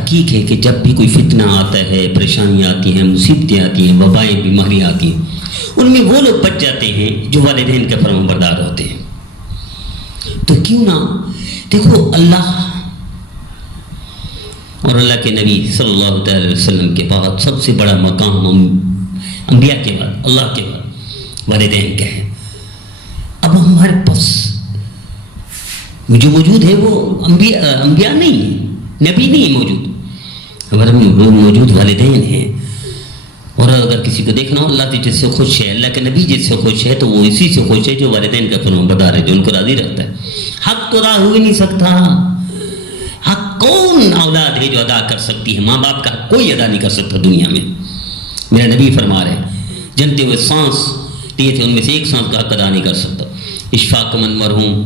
تحقیق ہے کہ جب بھی کوئی فتنہ آتا ہے، پریشانیاں آتی ہیں، مصیبتیں آتی ہیں، وبائیں، بیماریاں آتی ہیں، ان میں وہ لوگ بچ جاتے ہیں جو والدین کے فرمانبردار ہوتے ہیں۔ تو کیوں نہ دیکھو، اللہ اور اللہ کے نبی صلی اللہ تعالی علیہ وسلم کے بعد سب سے بڑا مقام انبیاء کے بعد، اللہ کے بعد والدین کا ہے۔ اب ہمارے پاس جو موجود ہے وہ انبیاء نہیں ہے، نبی نہیں ہے موجود، ہمارے موجود والدین ہیں۔ اور اگر کسی کو دیکھنا ہو اللہ جس سے خوش ہے، اللہ کے نبی جس سے خوش ہے، تو وہ اسی سے خوش ہے جو والدین کا فرمانبردار ہے، جو ان کو راضی رکھتا ہے۔ حق تو ادا ہو ہی نہیں سکتا۔ حق کون اولاد ہے جو ادا کر سکتی ہے؟ ماں باپ کا کوئی ادا نہیں کر سکتا دنیا میں۔ میرا نبی فرما رہے ہیں، جنتے ہوئے سانس لیے تھے ان میں سے ایک سانس کا حق ادا نہیں کر سکتا۔ اشفاق من مرحوم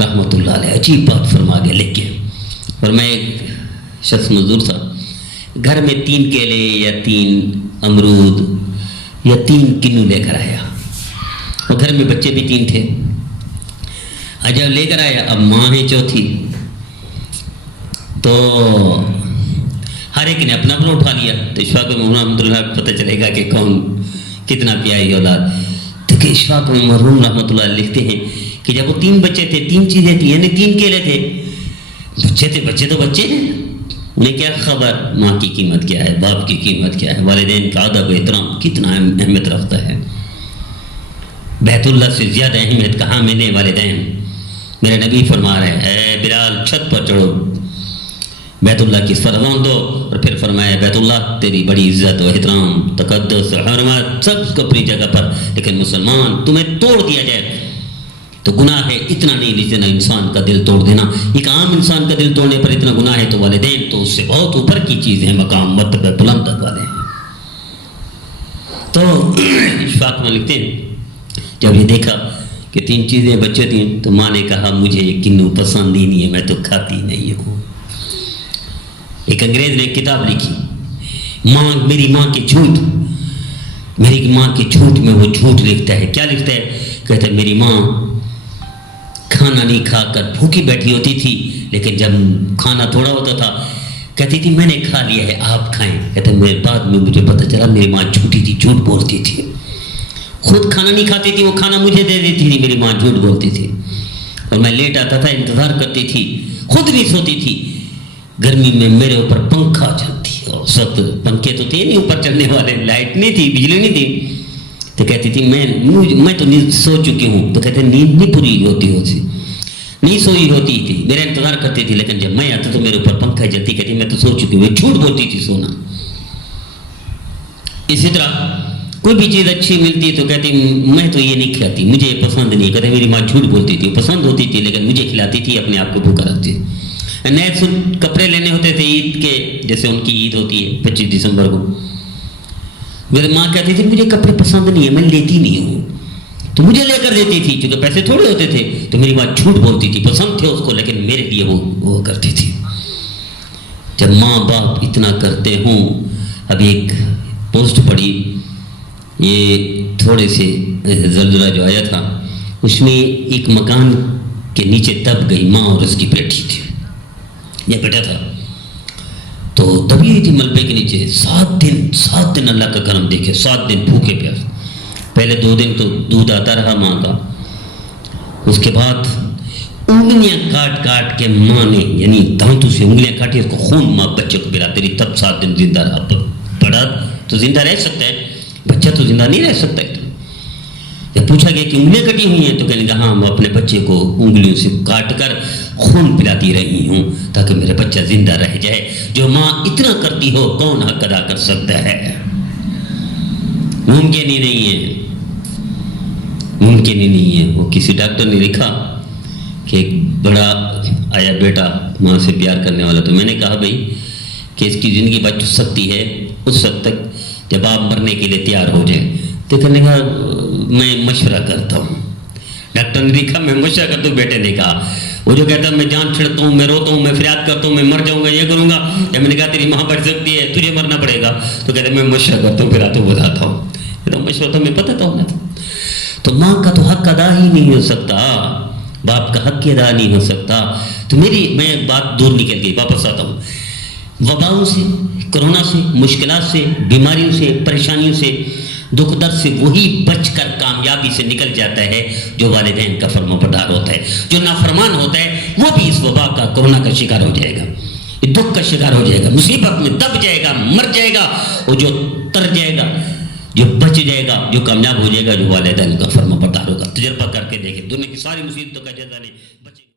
رحمۃ اللہ علیہ عجیب بات فرما گیا لکھ کے۔ اور میں ایک شخص مزدور تھا، گھر میں 3 کیلے یا 3 امرود یا 3 کنو لے کر آیا، اور گھر میں بچے بھی 3 تھے۔ جب لے کر آیا، اب ماں ہے چوتھی، تو ہر ایک نے اپنا اپنا اٹھا لیا۔ تو اشفاق محمد رحمۃ اللہ پتہ چلے گا کہ کون کتنا پیاری اولاد۔ تو کہ اشفاق محمد رحمۃ اللہ لکھتے ہیں کہ جب وہ 3 بچے تھے، 3 چیزیں تھیں، یعنی 3 کیلے تھے، بچے تو بچے ہیں، انہیں کیا خبر ماں کی قیمت کیا ہے، باپ کی قیمت کیا ہے، والدین کا ادب و احترام کتنا اہمیت رکھتا ہے۔ بیت اللہ سے زیادہ اہمیت کہاں ملے والدین۔ میرے نبی فرما رہے ہیں، اے بلال چھت پر چڑھو، بیت اللہ کی فرمان دو۔ اور پھر فرمایا، بیت اللہ تیری بڑی عزت و احترام، تقدس و حرمت سب کو اپنی جگہ پر، لیکن مسلمان تمہیں توڑ دیا جائے تو گناہ ہے اتنا نہیں جتنا انسان کا دل توڑ دینا۔ ایک عام انسان کا دل توڑنے پر اتنا گناہ ہے، تو والدین تو اس سے بہت اوپر کی چیز ہیں، مقام مرتبہ بلند تک والے ہیں۔ تو اشفاق میں لکھتے ہیں، جب یہ دیکھا کہ 3 چیزیں بچے تھیں، تو ماں نے کہا مجھے یہ کنو پسند ہی نہیں ہے، میں تو کھاتی نہیں ہوں۔ ایک انگریز نے ایک کتاب لکھی، میری ماں کے جھوٹ، میری ماں کے جھوٹ میں وہ جھوٹ لکھتا ہے۔ کیا لکھتا ہے؟ کہتا ہے میری ماں کھانا نہیں کھا کر بھوکی بیٹھی ہوتی تھی، لیکن جب کھانا تھوڑا ہوتا تھا کہتی تھی میں نے کھا لیا ہے آپ کھائیں۔ کہتے ہیں میرے بعد میں مجھے پتہ چلا میری ماں جھوٹی تھی، جھوٹ بولتی تھی، خود کھانا نہیں کھاتی تھی، وہ کھانا مجھے دے دیتی تھی، میری ماں جھوٹ بولتی تھی۔ اور میں لیٹ آتا تھا، انتظار کرتی تھی، خود نہیں سوتی تھی۔ گرمی میں میرے اوپر پنکھا چلتی، اور اس وقت پنکھے تو تھے نہیں اوپر چلنے والے، لائٹ نہیں تھی، بجلی نہیں تھی، تو کہتی تھی میں تو نیند سو چکی ہوں۔ تو کہتے ہیں نیند نہیں پوری ہوتی نہیں سوئی ہوتی تھی، میرا انتظار کرتی تھی، لیکن جب میں آتا تو میرے اوپر پنکھا جلتی، کہتی میں تو سو چکی ہوں، جھوٹ بولتی تھی سونا۔ اسی طرح کوئی بھی چیز اچھی ملتی تو کہتی میں تو یہ نہیں کھلاتی، مجھے یہ پسند نہیں۔ کہتے میری ماں جھوٹ بولتی تھی، پسند ہوتی تھی لیکن مجھے کھلاتی تھی، اپنے آپ کو بھوکا رکھتی تھی۔ نئے کپڑے لینے ہوتے تھے عید کے، جیسے ان کی عید ہوتی ہے 25 دسمبر کو، میری ماں کہتی تھی مجھے کپڑے پسند نہیں ہے، میں لیتی نہیں ہوں، تو مجھے لے کر دیتی تھی، کیونکہ پیسے تھوڑے ہوتے تھے۔ تو میری ماں جھوٹ بولتی تھی، پسند تھے اس کو لیکن میرے لیے وہ کرتی تھی۔ جب ماں باپ اتنا کرتے ہوں، اب ایک پوسٹ پڑھی، یہ تھوڑے سے زلزلہ جو آیا تھا اس میں ایک مکان کے نیچے دب گئی ماں اور اس کی بیٹی تھی، یہ بیٹا تھا، تو دبی ہوئی تھی ملبے کے نیچے۔ 7 دن اللہ کا کرم دیکھے، 7 دن بھوکے پیاس۔ پہلے 2 دن تو دودھ آتا رہا ماں کا، اس کے بعد انگلیاں کاٹ کے ماں نے، یعنی دانتوں سے انگلیاں کاٹی، اس کو خون ماں بچے کو پلاتی رہی، تب 7 دن زندہ رہا۔ بڑا تو زندہ رہ سکتا ہے، بچہ تو زندہ نہیں رہ سکتا ہے۔ جب پوچھا گیا کہ انگلیاں کٹی ہوئی ہیں تو کہنے لگا ہاں میں اپنے بچے کو انگلیوں سے کاٹ کر خون پلاتی رہی ہوں تاکہ میرا بچہ زندہ رہ جائے۔ جو ماں اتنا کرتی ہو کون حق ادا کر سکتا ہے؟ ممکن ہی نہیں ہے، ممکن ہی نہیں ہے۔ وہ کسی ڈاکٹر نے لکھا کہ ایک بڑا آیا بیٹا ماں سے پیار کرنے والا، تو میں نے کہا بھائی کہ اس کی زندگی بچ سکتی ہے اس وقت تک جب آپ مرنے کے لیے تیار ہو جائیں۔ تو کہنے کا میں مشورہ کرتا ہوں۔ ڈاکٹر نے لکھا میں مشورہ کرتا ہوں، بیٹے نے کہا وہ جو کہتا ہے میں جان چھڑتا ہوں، میں روتا ہوں، میں فریاد کرتا ہوں، میں مر جاؤں گا، یہ کروں گا، جب میں نے کہا تیری ماں بچ سکتی ہے تجھے مرنا پڑے گا، تو کہتے میں مشورہ کرتا ہوں، پھر آتا ہوں بتاتا ہوں۔ کہتا مشورہ تو میں بتاتا ہوں نا۔ تو ماں کا تو حق ادا ہی نہیں ہو سکتا، باپ کا حق ادا نہیں ہو سکتا۔ تو میں بات دور نکل گئی، واپس آتا ہوں۔ وباؤں سے، کرونا سے، مشکلات سے، بیماریوں سے، پریشانیوں سے، دکھ درد سے وہی بچ کر کامیابی سے نکل جاتا ہے جو والدین کا فرما بردار ہوتا ہے۔ جو نافرمان ہوتا ہے وہ بھی اس وبا کا، کرونا کا شکار ہو جائے گا، دکھ کا شکار ہو جائے گا، مصیبت میں دب جائے گا، مر جائے گا۔ وہ جو تر جائے گا، جو بچ جائے گا، جو کامیاب ہو جائے گا، جو والدین کا فرما بردار ہوگا۔ تجربہ کر کے دیکھیں، دنیا کی ساری مصیبتوں کا جزا نہیں۔